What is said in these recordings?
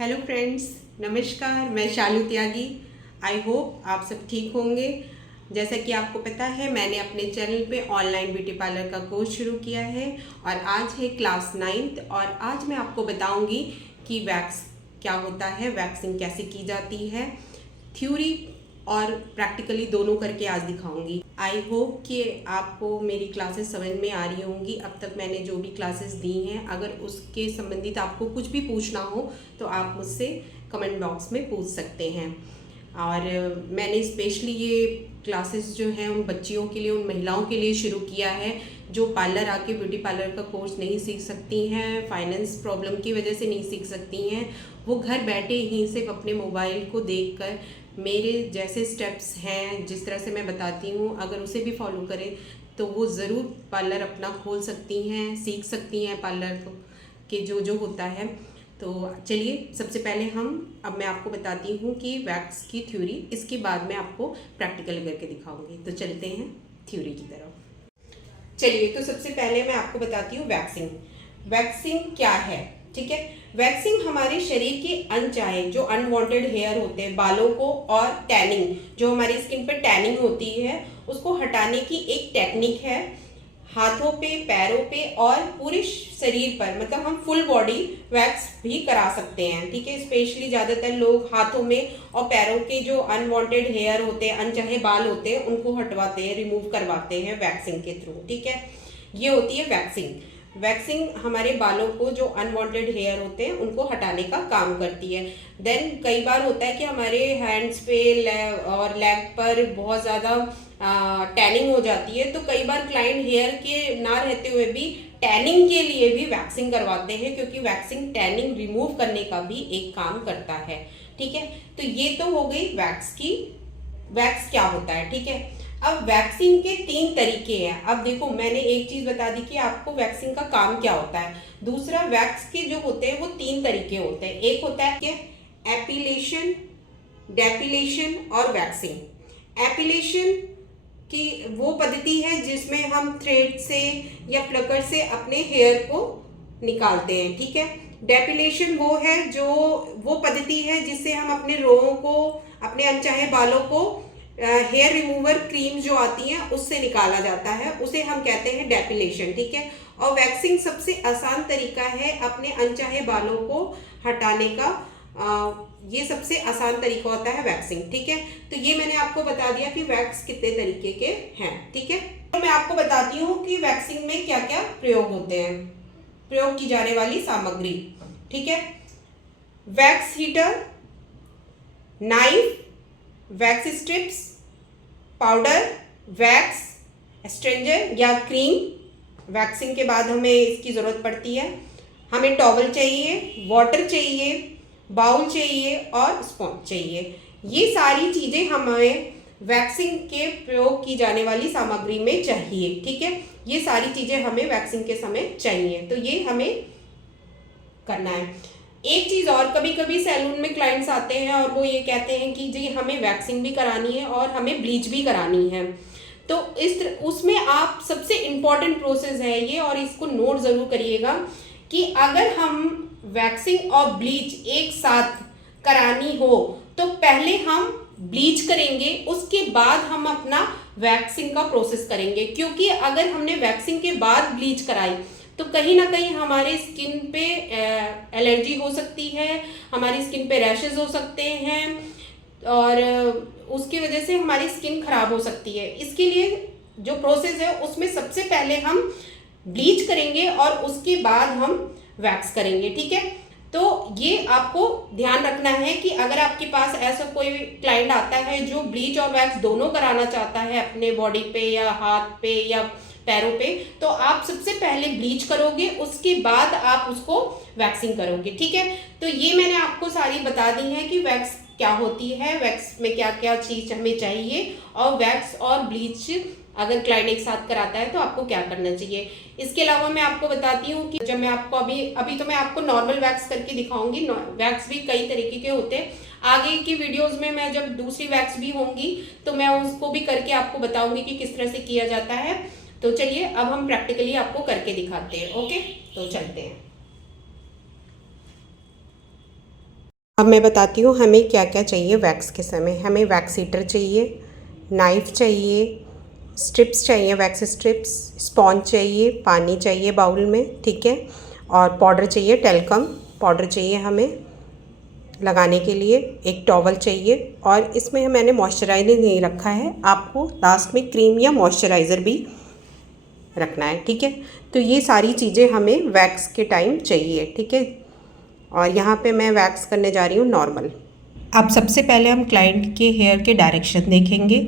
Hello friends, नमस्कार। मैं शालू त्यागी। I hope आप सब ठीक होंगे। जैसा कि आपको पता है, मैंने अपने चैनल पे ऑनलाइन ब्यूटी पार्लर का कोर्स शुरू किया है और आज है क्लास 9th। और आज मैं आपको बताऊंगी कि वैक्स क्या होता है, वैक्सिंग कैसे की जाती है, थ्योरी और प्रैक्टिकली दोनों करके आज दिखाऊंगी। आई होप कि आपको मेरी क्लासेस समझ में आ रही होंगी। अब तक मैंने जो भी क्लासेस दी हैं, अगर उसके संबंधित आपको कुछ भी पूछना हो तो आप मुझसे कमेंट बॉक्स में पूछ सकते हैं। और मैंने स्पेशली ये क्लासेस जो हैं उन बच्चियों के लिए, उन महिलाओं के लिए शुरू किया है जो पार्लर आके ब्यूटी पार्लर का कोर्स नहीं सीख सकती हैं, फाइनेंस प्रॉब्लम की वजह से नहीं सीख सकती हैं। वो घर बैठे ही सिर्फ अपने मोबाइल को देखकर मेरे जैसे स्टेप्स हैं, जिस तरह से मैं बताती हूँ, अगर उसे भी फॉलो करें तो वो ज़रूर पार्लर अपना खोल सकती हैं, सीख सकती हैं पार्लर के जो जो होता है। तो चलिए, सबसे पहले अब मैं आपको बताती हूँ कि वैक्स की थ्योरी, इसके बाद मैं आपको प्रैक्टिकल करके दिखाऊंगी। तो चलते हैं थ्योरी की तरफ। चलिए, तो सबसे पहले मैं आपको बताती हूँ वैक्सिंग। वैक्सिंग क्या है, ठीक है। वैक्सिंग हमारे शरीर के अनचाहे जो अनवांटेड हेयर होते हैं, बालों को, और टैनिंग, जो हमारी स्किन पर टैनिंग होती है, उसको हटाने की एक टेक्निक है। हाथों पे, पैरों पे और पूरे शरीर पर, मतलब हम फुल बॉडी वैक्स भी करा सकते हैं, ठीक है। स्पेशली ज्यादातर लोग हाथों में और पैरों के जो अनवांटेड हेयर होते हैं, अनचाहे बाल होते हैं, उनको हटवाते हैं, रिमूव करवाते हैं वैक्सिंग के थ्रू, ठीक है। ये होती है वैक्सिंग। वैक्सिंग हमारे बालों को, जो अनवांटेड हेयर होते हैं, उनको हटाने का काम करती है। देन कई बार होता है कि हमारे हैंड्स पे और लेग पर बहुत ज़्यादा टैनिंग हो जाती है, तो कई बार क्लाइंट हेयर के ना रहते हुए भी टैनिंग के लिए भी वैक्सिंग करवाते हैं, क्योंकि वैक्सिंग टैनिंग रिमूव करने का भी एक काम करता है, ठीक है। तो ये तो हो गई वैक्स की, वैक्स क्या होता है, ठीक है। अब वैक्सिंग के 3 तरीके हैं। अब देखो, मैंने एक चीज बता दी कि आपको वैक्सिंग का काम क्या होता है। दूसरा, वैक्स के जो होते हैं वो 3 तरीके होते हैं। एक होता है कि एपिलेशन, डेपिलेशन और वैक्सिंग। एपिलेशन की वो पद्धति है जिसमें हम थ्रेड से या प्लकर से अपने हेयर को निकालते हैं, ठीक है। डेपिलेशन वो पद्धति है जिससे हम अपने रोओं को, अपने अनचाहे बालों को हेयर रिमूवर क्रीम जो आती है उससे निकाला जाता है, उसे हम कहते हैं डेपिलेशन, ठीक है। और वैक्सिंग सबसे आसान तरीका है अपने अनचाहे बालों को हटाने का। ये सबसे आसान तरीका होता है वैक्सिंग, ठीक है। तो ये मैंने आपको बता दिया कि वैक्स कितने तरीके के हैं, ठीक है। तो मैं आपको बताती हूँ कि वैक्सिंग में क्या क्या प्रयोग होते हैं, प्रयोग की जाने वाली सामग्री, ठीक है। Wax heater, knife, wax strips, powder, wax, stranger या क्रीम। वैक्सिंग के बाद हमें इसकी ज़रूरत पड़ती है। हमें टॉवल चाहिए, वाटर चाहिए, बाउल चाहिए और स्पॉन्ज चाहिए। ये सारी चीज़ें हमें वैक्सिंग के प्रयोग की जाने वाली सामग्री में चाहिए, ठीक है। ये सारी चीज़ें हमें वैक्सिंग के समय चाहिए, तो ये हमें करना है। एक चीज और, कभी कभी सैलून में क्लाइंट्स आते हैं और वो ये कहते हैं कि जी हमें वैक्सिंग भी करानी है और हमें ब्लीच भी करानी है। तो उसमें आप, सबसे इम्पॉर्टेंट प्रोसेस है ये, और इसको नोट जरूर करिएगा कि अगर हम वैक्सिंग और ब्लीच एक साथ करानी हो तो पहले हम ब्लीच करेंगे, उसके बाद हम अपना वैक्सिंग का प्रोसेस करेंगे। क्योंकि अगर हमने वैक्सिंग के बाद ब्लीच कराई तो कहीं ना कहीं हमारे स्किन पे एलर्जी हो सकती है, हमारी स्किन पे रैशेज हो सकते हैं और उसकी वजह से हमारी स्किन खराब हो सकती है। इसके लिए जो प्रोसेस है उसमें सबसे पहले हम ब्लीच करेंगे और उसके बाद हम वैक्स करेंगे, ठीक है। तो ये आपको ध्यान रखना है कि अगर आपके पास ऐसा कोई क्लाइंट आता है जो ब्लीच और वैक्स दोनों कराना चाहता है अपने बॉडी पे या हाथ पे या पैरों पे, तो आप सबसे पहले ब्लीच करोगे, उसके बाद आप उसको वैक्सिंग करोगे, ठीक है। तो ये मैंने आपको सारी बता दी है कि वैक्स क्या होती है, वैक्स में क्या क्या चीज हमें चाहिए, और वैक्स और ब्लीच अगर क्लाइंट एक साथ कराता है तो आपको क्या करना चाहिए। इसके अलावा मैं आपको बताती हूँ कि जब मैं आपको अभी तो मैं आपको नॉर्मल वैक्स करके दिखाऊंगी। वैक्स भी कई तरीके के होते हैं। आगे की वीडियोस में मैं जब दूसरी वैक्स भी होंगी तो मैं उसको भी करके आपको बताऊंगी कि किस तरह से किया जाता है। तो चलिए, अब हम प्रैक्टिकली आपको करके दिखाते हैं। ओके, तो चलते हैं। अब मैं बताती हूँ हमें क्या क्या चाहिए वैक्स के समय। हमें वैक्स हीटर चाहिए, नाइफ़ चाहिए, स्ट्रिप्स चाहिए, वैक्स स्ट्रिप्स, स्पॉन्ज चाहिए, पानी चाहिए बाउल में, ठीक है, और पाउडर चाहिए, टेल्कम पाउडर चाहिए हमें लगाने के लिए, एक टॉवल चाहिए, और इसमें मैंने मॉइस्चराइज़र नहीं रखा है, आपको लास्ट में क्रीम या मॉइस्चराइज़र भी रखना है, ठीक है। तो ये सारी चीज़ें हमें वैक्स के टाइम चाहिए, ठीक है। और यहाँ पे मैं वैक्स करने जा रही हूँ नॉर्मल। अब सबसे पहले हम क्लाइंट के हेयर के डायरेक्शन देखेंगे।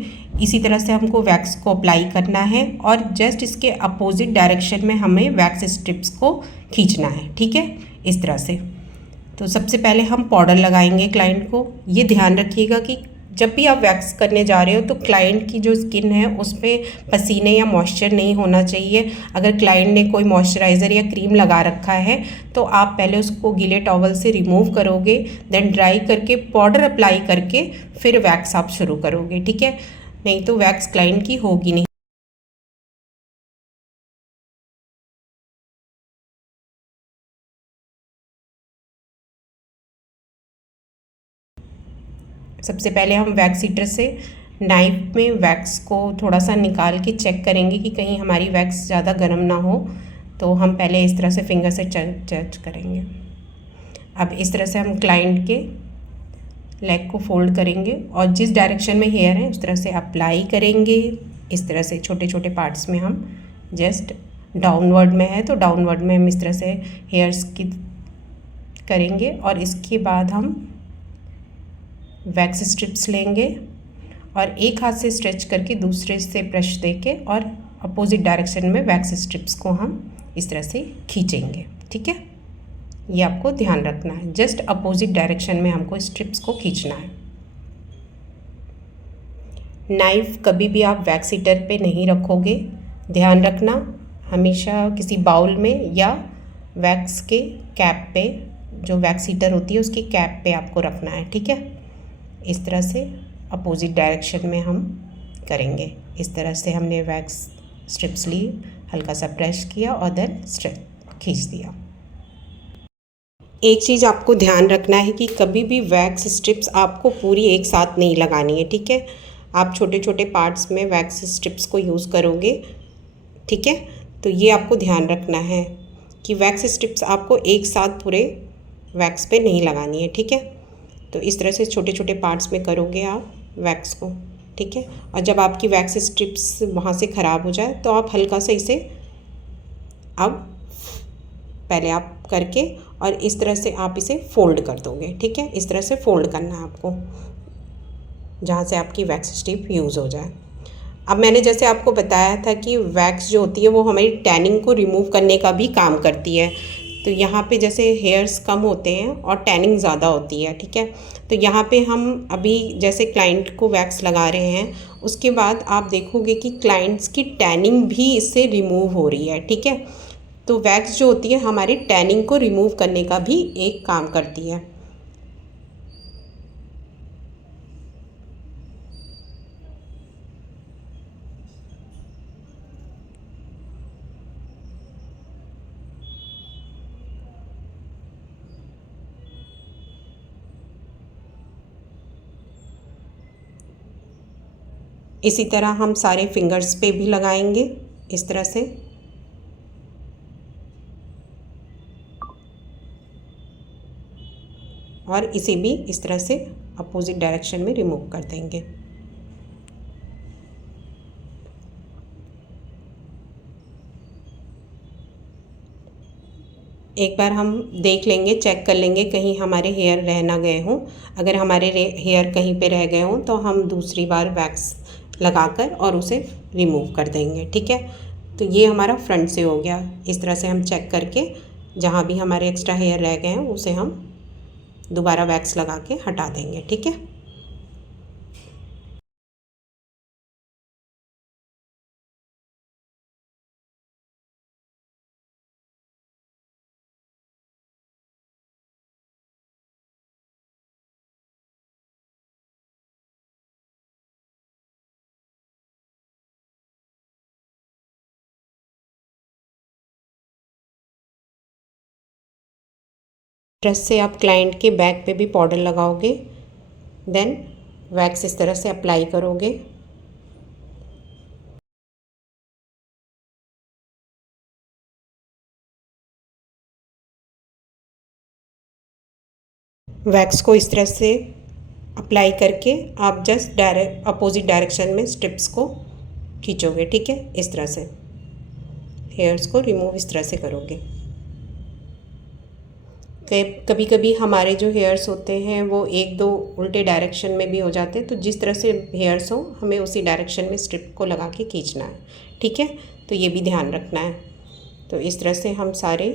इसी तरह से हमको वैक्स को अप्लाई करना है और जस्ट इसके अपोजिट डायरेक्शन में हमें वैक्स स्ट्रिप्स को खींचना है, ठीक है, इस तरह से। तो सबसे पहले हम पाउडर लगाएंगे क्लाइंट को। ये ध्यान रखिएगा कि जब भी आप वैक्स करने जा रहे हो तो क्लाइंट की जो स्किन है उस पर पसीने या मॉइस्चर नहीं होना चाहिए। अगर क्लाइंट ने कोई मॉइस्चराइज़र या क्रीम लगा रखा है तो आप पहले उसको गीले टॉवल से रिमूव करोगे, देन ड्राई करके पाउडर अप्लाई करके फिर वैक्स आप शुरू करोगे, ठीक है, नहीं तो वैक्स क्लाइंट की होगी नहीं। सबसे पहले हम वैक्स हीटर से नाइफ में वैक्स को थोड़ा सा निकाल के चेक करेंगे कि कहीं हमारी वैक्स ज़्यादा गर्म ना हो। तो हम पहले इस तरह से फिंगर से टच करेंगे। अब इस तरह से हम क्लाइंट के लेग को फोल्ड करेंगे और जिस डायरेक्शन में हेयर है उस तरह से अप्लाई करेंगे। इस तरह से छोटे छोटे पार्ट्स में हम जस्ट डाउनवर्ड में है तो डाउनवर्ड में हम इस तरह से हेयर्स की करेंगे और इसके बाद हम वैक्स स्ट्रिप्स लेंगे और एक हाथ से स्ट्रेच करके दूसरे से ब्रश देके और अपोजिट डायरेक्शन में वैक्स स्ट्रिप्स को हम इस तरह से खींचेंगे, ठीक है। ये आपको ध्यान रखना है, जस्ट अपोजिट डायरेक्शन में हमको स्ट्रिप्स को खींचना है। नाइफ कभी भी आप वैक्स हीटर पे नहीं रखोगे, ध्यान रखना, हमेशा किसी बाउल में या वैक्स के कैप पे, जो वैक्स हीटर होती है उसकी कैप पे आपको रखना है, ठीक है। इस तरह से अपोजिट डायरेक्शन में हम करेंगे। इस तरह से हमने वैक्स स्ट्रिप्स ली, हल्का सा प्रेस किया और देन स्ट्रिप खींच दिया। एक चीज़ आपको ध्यान रखना है कि कभी भी वैक्स स्ट्रिप्स आपको पूरी एक साथ नहीं लगानी है, ठीक है। आप छोटे छोटे पार्ट्स में वैक्स स्ट्रिप्स को यूज़ करोगे, ठीक है। तो ये आपको ध्यान रखना है कि वैक्स स्ट्रिप्स आपको एक साथ पूरे वैक्स पे नहीं लगानी है, ठीक है। तो इस तरह से छोटे छोटे पार्ट्स में करोगे आप वैक्स को, ठीक है। और जब आपकी वैक्स स्ट्रिप्स वहाँ से ख़राब हो जाए तो आप हल्का सा इसे अब पहले आप करके और इस तरह से आप इसे फ़ोल्ड कर दोगे, ठीक है। इस तरह से फ़ोल्ड करना है आपको जहाँ से आपकी वैक्स स्ट्रिप यूज़ हो जाए। अब मैंने जैसे आपको बताया था कि वैक्स जो होती है वो हमारी टैनिंग को रिमूव करने का भी काम करती है। तो यहाँ पे जैसे हेयर्स कम होते हैं और टैनिंग ज़्यादा होती है, ठीक है। तो यहाँ पे हम अभी जैसे क्लाइंट को वैक्स लगा रहे हैं, उसके बाद आप देखोगे कि क्लाइंट्स की टैनिंग भी इससे रिमूव हो रही है, ठीक है। तो वैक्स जो होती है हमारी टैनिंग को रिमूव करने का भी एक काम करती है। इसी तरह हम सारे फिंगर्स पे भी लगाएंगे इस तरह से। और इसे भी इस तरह से अपोजिट डायरेक्शन में रिमूव कर देंगे। एक बार हम देख लेंगे, चेक कर लेंगे कहीं हमारे हेयर रह ना गए हों। अगर हमारे हेयर कहीं पे रह गए हों तो हम दूसरी बार वैक्स लगाकर और उसे रिमूव कर देंगे, ठीक है। तो ये हमारा फ्रंट से हो गया। इस तरह से हम चेक करके जहाँ भी हमारे एक्स्ट्रा हेयर रह गए हैं उसे हम दोबारा वैक्स लगा के हटा देंगे, ठीक है। ब्रश से आप क्लाइंट के बैक पे भी पाउडर लगाओगे, देन वैक्स इस तरह से अप्लाई करोगे। वैक्स को इस तरह से अप्लाई करके आप जस्ट डायरेक्ट अपोजिट डायरेक्शन में स्ट्रिप्स को खींचोगे, ठीक है। इस तरह से हेयर्स को रिमूव इस तरह से करोगे। कभी कभी हमारे जो हेयर्स होते हैं वो एक दो उल्टे डायरेक्शन में भी हो जाते हैं, तो जिस तरह से हेयर्स हो हमें उसी डायरेक्शन में स्ट्रिप को लगा के खींचना है, ठीक है। तो ये भी ध्यान रखना है। तो इस तरह से हम सारे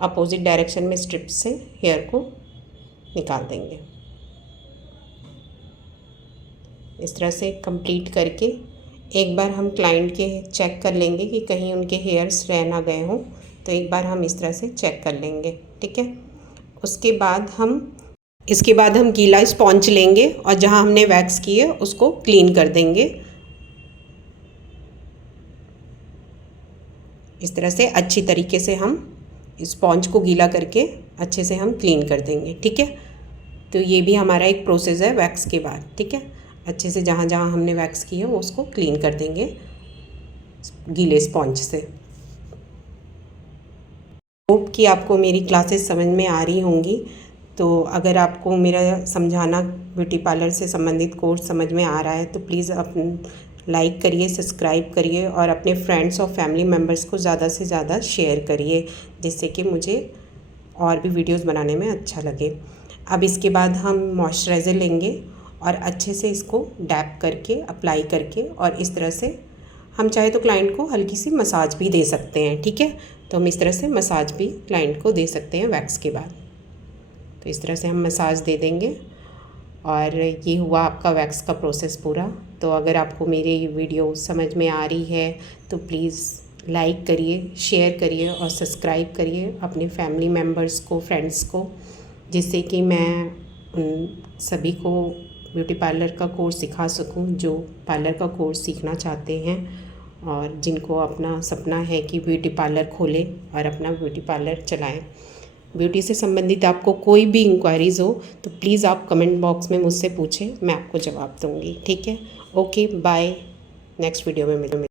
अपोजिट डायरेक्शन में स्ट्रिप से हेयर को निकाल देंगे। इस तरह से कंप्लीट करके एक बार हम क्लाइंट के चेक कर लेंगे कि कहीं उनके हेयर्स रह ना गए हों, तो एक बार हम इस तरह से चेक कर लेंगे, ठीक है। इसके बाद हम गीला स्पॉन्ज लेंगे और जहाँ हमने वैक्स की है उसको क्लीन कर देंगे। इस तरह से अच्छी तरीके से हम स्पॉन्ज को गीला करके अच्छे से हम क्लीन कर देंगे, ठीक है। तो ये भी हमारा एक प्रोसेस है वैक्स के बाद, ठीक है। अच्छे से जहाँ जहाँ हमने वैक्स की है वो उसको क्लीन कर देंगे गीले स्पॉन्ज से। होप कि आपको मेरी क्लासेस समझ में आ रही होंगी। तो अगर आपको मेरा समझाना ब्यूटी पार्लर से संबंधित कोर्स समझ में आ रहा है तो प्लीज़ लाइक करिए, सब्सक्राइब करिए और अपने फ्रेंड्स और फैमिली मेम्बर्स को ज़्यादा से ज़्यादा शेयर करिए, जिससे कि मुझे और भी वीडियोस बनाने में अच्छा लगे। अब इसके बाद हम मॉइस्चराइज़र लेंगे और अच्छे से इसको डैप करके अप्लाई करके, और इस तरह से हम चाहे तो क्लाइंट को हल्की सी मसाज भी दे सकते हैं, ठीक है। तो हम इस तरह से मसाज भी क्लाइंट को दे सकते हैं वैक्स के बाद। तो इस तरह से हम मसाज दे देंगे और ये हुआ आपका वैक्स का प्रोसेस पूरा। तो अगर आपको मेरी वीडियो समझ में आ रही है तो प्लीज़ लाइक करिए, शेयर करिए और सब्सक्राइब करिए अपने फैमिली मेम्बर्स को, फ्रेंड्स को, जिससे कि मैं उन सभी को ब्यूटी पार्लर का कोर्स सिखा सकूं जो पार्लर का कोर्स सीखना चाहते हैं और जिनको अपना सपना है कि ब्यूटी पार्लर खोलें और अपना ब्यूटी पार्लर चलाएं। ब्यूटी से संबंधित आपको कोई भी इंक्वायरीज़ हो तो प्लीज़ आप कमेंट बॉक्स में मुझसे पूछें, मैं आपको जवाब दूंगी, ठीक है। Okay, bye. नेक्स्ट वीडियो में मिलेंगे।